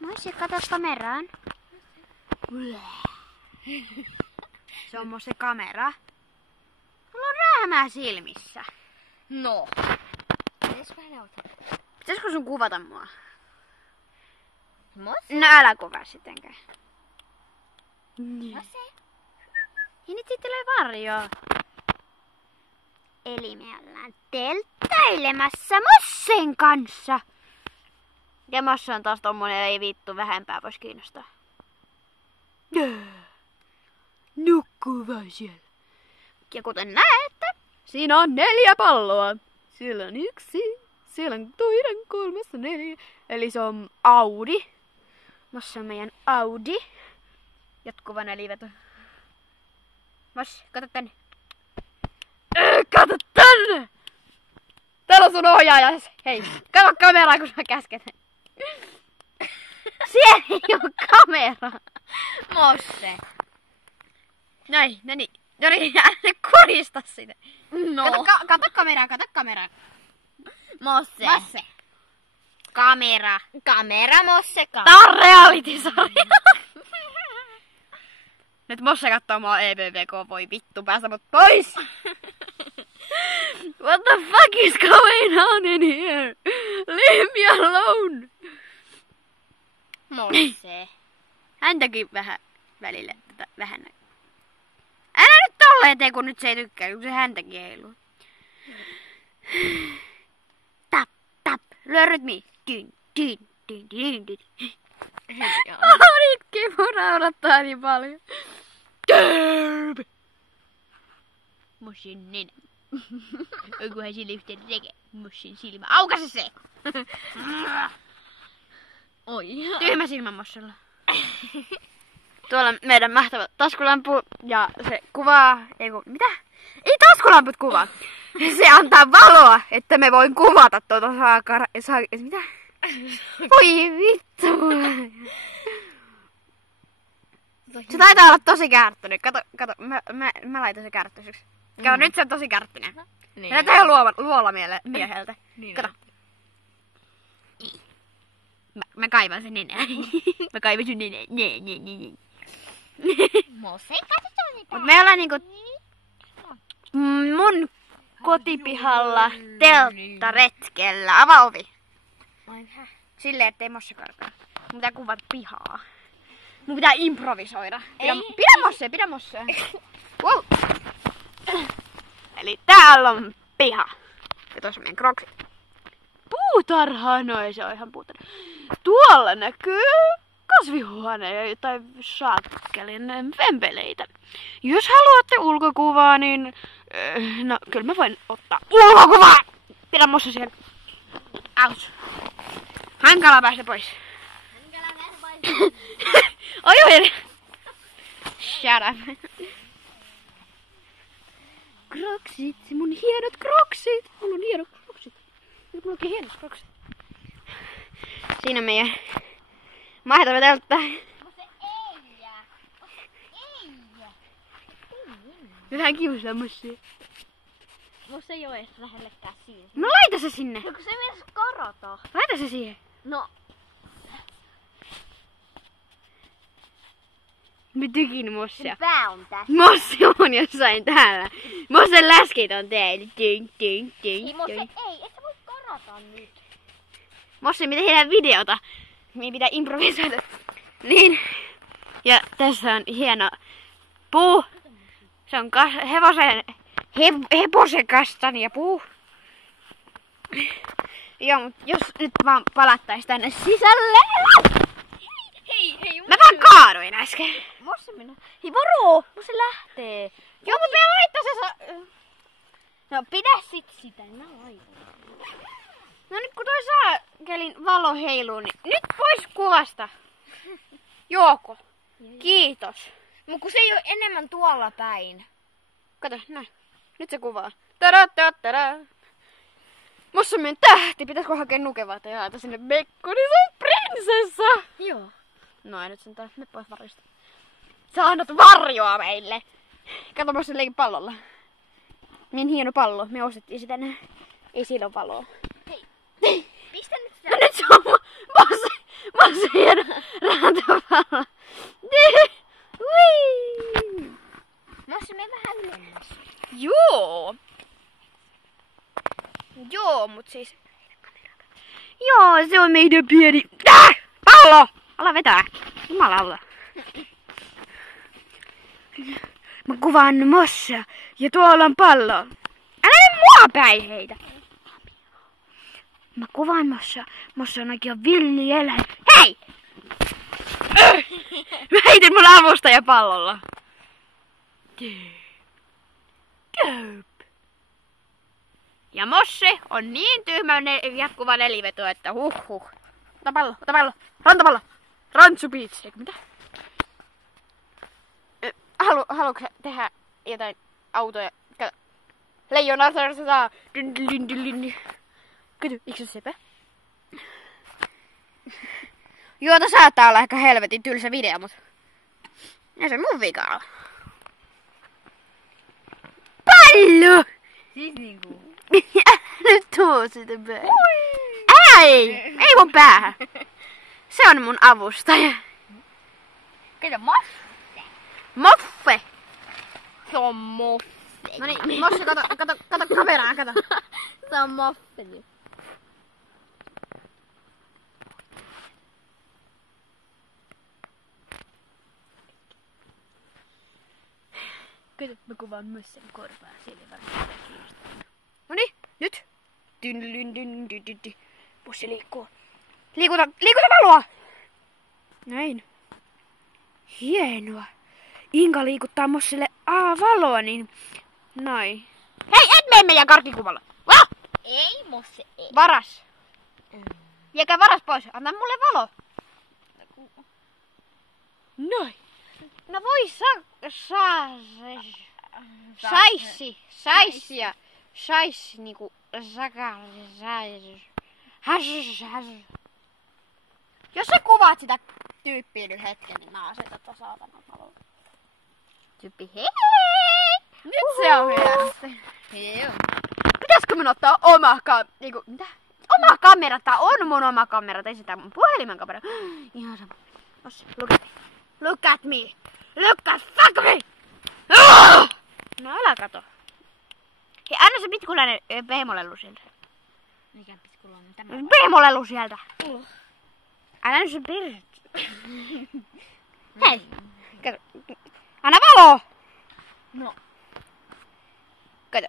Mosse, kato kameraan. Se on Mosse kamera. Sulla on räämää silmissä. No. Pitäisikö sun kuvata mua? Mosse? No älä kuvaa sittenkään. Mosse? Ja nyt sitten tulee varjoa. Eli me ollaan telttailemassa Mossen kanssa. Ja Mosse on taas tommonen, ei vittu, vähempää vois kiinnostaa. Nukkuu vaan siellä. Ja kuten näette, siinä on 4 palloa. Siellä on 1, siellä on toinen, 3, 4. Eli se on Audi. Mosse on meidän Audi. Jatkuva neliveto. Mosse, kato tänne. Kato tänne! Täällä on sun ohjaajas. Hei, kato kameraa, kun sä käsket. Siellä ei oo kamera. Mosse. Noin, no niin. Älä kurista sitä. No. Kato kameraa. Mosse. Mosse. Kamera. Kamera, Mosse, Tää on reality-sarja. Nyt Mosse kattoo mua EBVK, voi vittu, päästä mut pois! What the fuck is going on in here? Leave me alone! Mosse. Häntäkin vähän välillä tätä vähän näin. Älä nyt tolleen tee, kun nyt se ei tykkää, kun se häntäkin heiluu. Tap, tap, lyö rytmiin. Dyn. Itki, mun naurattaa niin paljon. Derb! Mossen nenä. Onkohan sille yhtä reke? Mossen silmä. Aukase se! Oi. Tyhmä silmä Mossella. Tuolla on meidän mahtava taskulampu ja se kuvaa... Mitä? Ei taskulamput kuvaa. Se antaa valoa, että me voin kuvata tuota mitä? Voi vittu. Se taitaa olla tosi kärttynyt. Kato, mä laitan se kärttyiseksi. Kato, nyt se on tosi kärttyinen. Niin. Ja näyttää ihan luola mieheltä. Niin. Kato. Mä kaivan sen nenää. Mä kaivan sun nenää. Mosse, katsotaan niitä. Mut me ollaan niinku mun kotipihalla telttaretkellä. Avaa ovi. Silleen, ettei Mosse karkaa. Mun pitää kuvata pihaa. Mun pitää improvisoida. Pidä Mosse. Wow. Eli täällä on piha. Ja tuossa on meidän kroksit. Puutarha, no ei se ole ihan puutarha. Tuolla näkyy kasvihuone ja jotain saakkelin vempeleitä. Jos haluatte ulkokuvaa, niin... No, kyllä mä voin ottaa ulkokuvaa! Pidä Mosse siihen. Aus. Hankala päästä pois. Oi. Shut up. Kroksit, mun hienot kroksit. Mulla on hienot kroksit. Nyt mulla onkin hienot kroksit. Siinä meidän mahtava teltta. Vähän kiusaa Mossia. Mosse ei oo edes lähellekään siinä. No laita se sinne. No kun se mies karata. Laita se siihen. No. Mä tykin Mossia. Pää on tässä. Mosse on jossain täällä. Mossen läskit on teillä. Ei Mosse, ei, et sä voi karata nyt. Mosse pitää tehdä videota. Meidän pitää improvisoida. Niin. Ja tässä on hieno puu. Se on hevosen kastania puu. Joo, mut jos nyt vaan palattais tänne sisälle. Hei. Mä vaan kaaduin äsken. Mosse mennä. Hei varo, Mosse lähtee. Joo, mut me laittaa se No pidä sit sitä, mä laitan. No nyt kun toi saakelin valo heiluu, niin nyt pois kuvasta. Jooko. Kiitos. Mut kun se ei oo enemmän tuolla päin. Kato, näin. Nyt se kuvaa. Tada. Musta on meidän tähti. Pitäisikö hakea nukevaa ja jaata sinne Bekko, niin se on prinsessa. Joo. No ei nyt sen taas. Me pois varjosta. Sä annat varjoa meille. Kato, musta leikin pallolla. Niin hieno pallo. Me ostettiin sitä näin. Ei sillä ole valoa. Hei. Pistä nyt sitä. No nyt se on Mosse hieno. siis. Joo, se on meidän pieni... Pallo! Ala vetää. Jumalauta. Mä kuvaan Mossaa ja tuolla on pallo. Älä mua päin heitä. Mä kuvaan Mossaa. Mossa on oikein villieläin. Hei! Mä heitin mun avustaja pallolla. Dope. Ja Mosse on niin tyhmä jatkuva neliveto, että huhhuh. Ota pallo, ota pallo. Rantapallo. Rantsu Beach. Eikö mitä? Haluatko tehdä jotain autoja? Kato. Leijona saa. Kato, eikö se sepä? Joo, tää saattaa olla ehkä helvetin tylsä video, mut... ei se mun vika ole. Pallo! Siis niinku... Nyt tuo sitä päähän. Ei mun päähän. Se on mun avustaja. Kato, Moffe. Moffe! Se on Moffe. No niin, Mosse, kato kameraan, kato. Se on Moffe nyt. Kato, mä kuvaan Mossen korvaa. Siellä varmaan kiinnostaa. Noniin, nyt. Bussi liikkuu. Liikuta valoa! Näin. Hienoa. Inka liikuttaa Mosselle valoa, niin... Noin. Hei, et mene meidän karkkikuvalla! Valo! Ei, Mosse, ei. Varas. Viekää varas pois. Anna mulle valo. Noin. No voi saisi niinku jos sä kuvaat sitä tyyppiä nyt hetken, niin mä asetan tätä saatana valoa. Tyyppi hei! Nyt se on hyvä. Joo. Pitäisikö mun ottaa mitä? Oma kamera, tää on mun oma kamera, ei sitä mun puhelimen kamera. Ihan sama. Look at me! Look at fuck me! No älä kato. Hei, anna se pitkulainen pehmolelu sieltä. Mikä pitkulainen tämä? Pehmolelu sieltä. Älä nyt se pirt. Hei! Kato. Anna valo! No. Kato.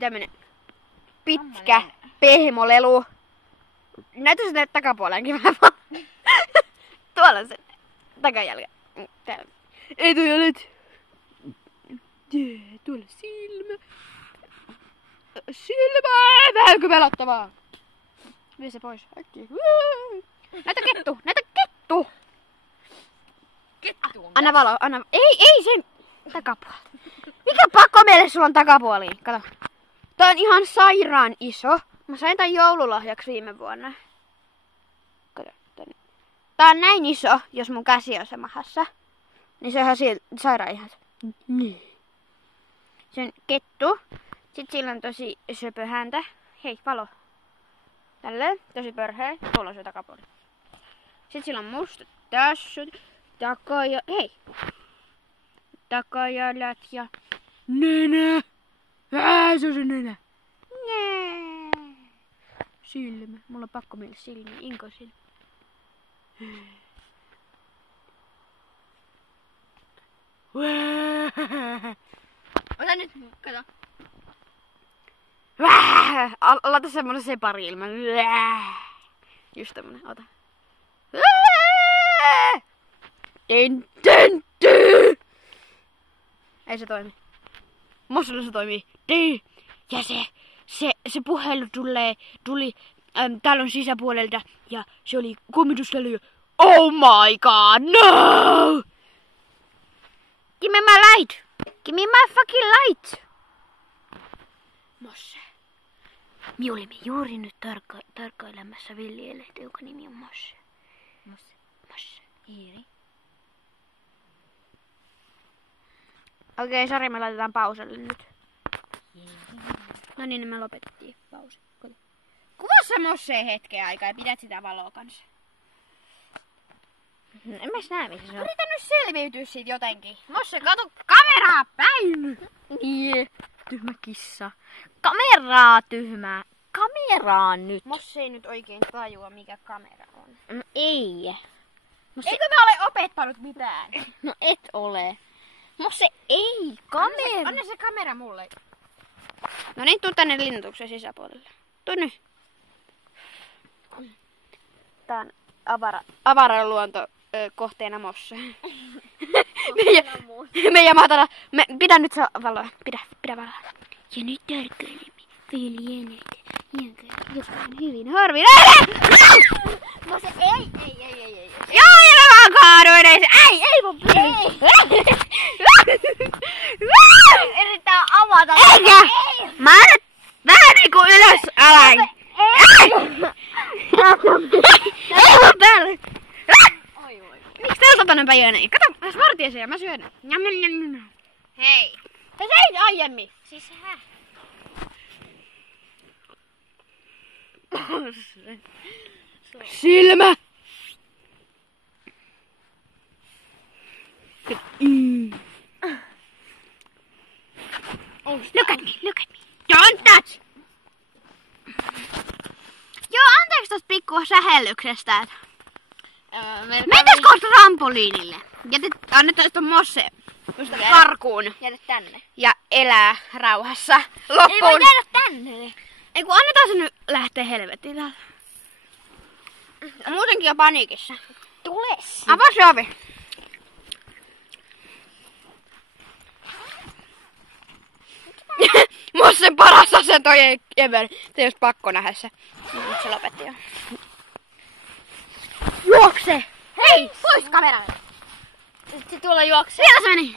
Tämmönen pitkä pehmolelu. Näytä sinne takapuoleenkin vähän. Tuolla on se takajälkä. Täällä. Etujalat. Tuolla silmä. Silmä! Vähänkö pelottavaa? Vie se pois. Äkkiä. Näytä kettu! Näytä kettu! Kettu on. Anna valo, anna. Ei sen takapuoli. Mikä pakko meille sulla on takapuoli? Kato. Tää on ihan sairaan iso. Mä sain tän joululahjaksi viime vuonna. Kato. Tää on näin iso, jos mun käsi on se mahassa. Niin se on ihan sairaan ihan. Niin. Se on kettu. Sitten sillä on tosi söpö häntä. Hei, valo. Tälleen, tosi pörheä. Tuolla on se takapuoli. Sitten sillä on musta tässä. Hei! Takajalat ja nenä. Se on se nenä. Silmä. Mulla on pakko mennä silmiä. Inko silmä. Ota nyt, kato. Laita semmonen separi-ilmä. Just tämmönen, ota. Ei se toimi. Mossilla se toimii. Ja se puhelu tuli talon sisäpuolelta ja se oli kummitustelu. Oh my god, no! Give me my light! Give me my fucking light! Mosse. Me olimme juuri nyt tarkkailemassa villieläintä, jonka nimi on Mosse. Mosse. Hiiri. Okei, sori, me laitetaan pauselle nyt. No niin, me lopetettiin pausi. Kuvaa sä Mosseen hetken aikaa ja pidät sitä valoa kanssa. En mä näe missä se on. Yritä nyt selviytyä siitä jotenkin. Mosse, kato kameraa päin! Niin. tyhmä kissa. Kameraa tyhmää. Kameraa nyt. Mosse ei nyt oikein tajua, mikä kamera on. No ei. Eikö mä ole opettanut mitään? No et ole. Mosse ei. Kamera. Anna se kamera mulle. No niin, tuu tänne linnoituksen sisäpuolelle. Tuu nyt. Tää on avara luonto kohteena Mosse. Meidän mahtana. Pidä nyt se valoa. Pidä valoa. Ja nyt tarkkailemme veljeneitä, joka on hyvin harvinainen. Mosse ei. Joo, ja mä vaan kaaduin. Ei mun Yrittää avata. Eikä! Mä annan vähän niinku ylös alain. Ei mun päälle. Miksi täältä tänne päijäneen? Kato, Smartiasia, mä syön. Njam. Hei. Sä söit aiemmin. Siis hä? Silmä. Look at me. Don't touch. Joo, anteeksi tosta pikku sähellyksestä. Mentäis kohta trampoliinille. Annetaan ton Mosse karkuun. Jäädä tänne. Ja elää rauhassa loppuun. Ei voi jäädä tänne. Ei kun annetaan se nyt lähteä helvetillä. Muutenkin on paniikissa. Tules. Avaa se ovi. Mossen paras ase toi Ever. Se olisi pakko nähdä se. Nyt se lopetti jo. Juokse! Hei, pois kamera. Nyt se tuolla juoksee. Siellä se meni!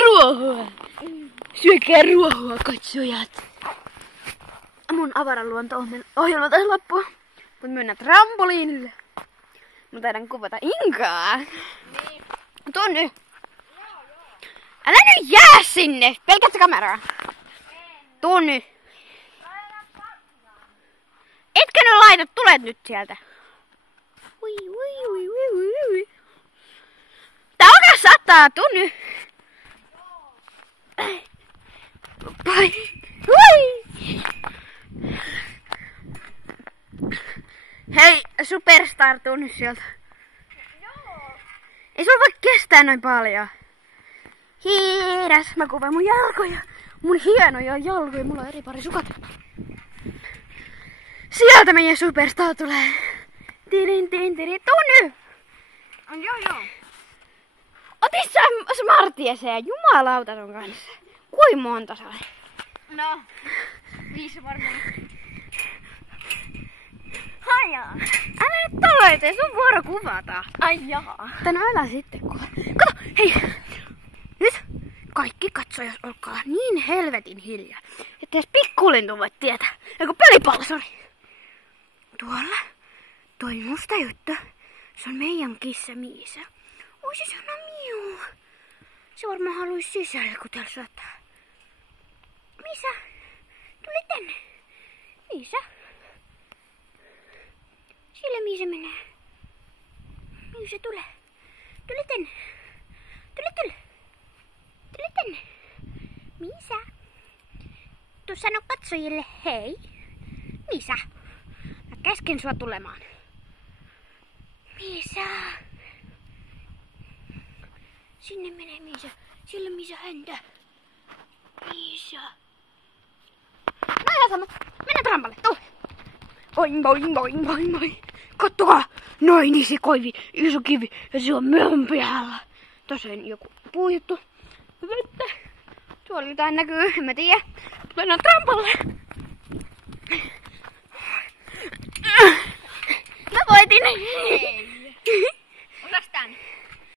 Ruohoa! Syökää ruohoa, katsojat! Mun avaraluonto-ohjelma taisi loppua. Mut mennään trampoliinille. Mä taidan kuvata Inkaa. Niin. Tuu nyt! Älä nyt jää sinne! Pelkät kameraa! Tuu nyt! Etkö nyt laita? Tulet nyt sieltä! Ui. Tää alkaa sataa! Tuu nyt! Ui! Hei, Superstar, tuu nyt sieltä! Ei sulla voi kestää noin paljon! Hiiräs, mä kuvaan mun jalkoja. Mun hienoja jalkoja, mulla on eri pari sukat. Sieltä meidän Superstar tulee. Tirin, tuu nyt! Joo. Otis sä Smartieseen, jumalauta ton kanssa. Kuin monta sai? No, 5 varmaan. Hajaa. Älä nyt taloite, sun vuoro kuvata. Ai jaa. Tänä älä sitten kuvaa. Kato, hei! Nyt kaikki katsojat olkaa niin helvetin hiljaa, että edes pikkulintu voi tietää. Eiku pelipallo, sori. Tuolla, toi musta juttu, se on meidän kissa Miisa. Oi se sanoo miu. Se varmaan haluaisi sisälle, kun täällä sataa. Miisa, tule tänne. Miisa. Sillä Miisa menee. Miisa, tule. Tule tänne. Tule tänne. Miisa. Tuu sano katsojille hei. Miisa. Mä käsken sua tulemaan. Miisa. Sinne menee Miisa. Sillä Miisa häntä. Miisa. No sama. Mennään trampalle. Tuu. Boing. Kattokaa. Noin isi koivi. Iso kivi. Ja se on meidän päällä. Tossa on joku puujuttu. Vettä. Tuolla jotain näkyy. En mä tiedä. Mennään trampalle.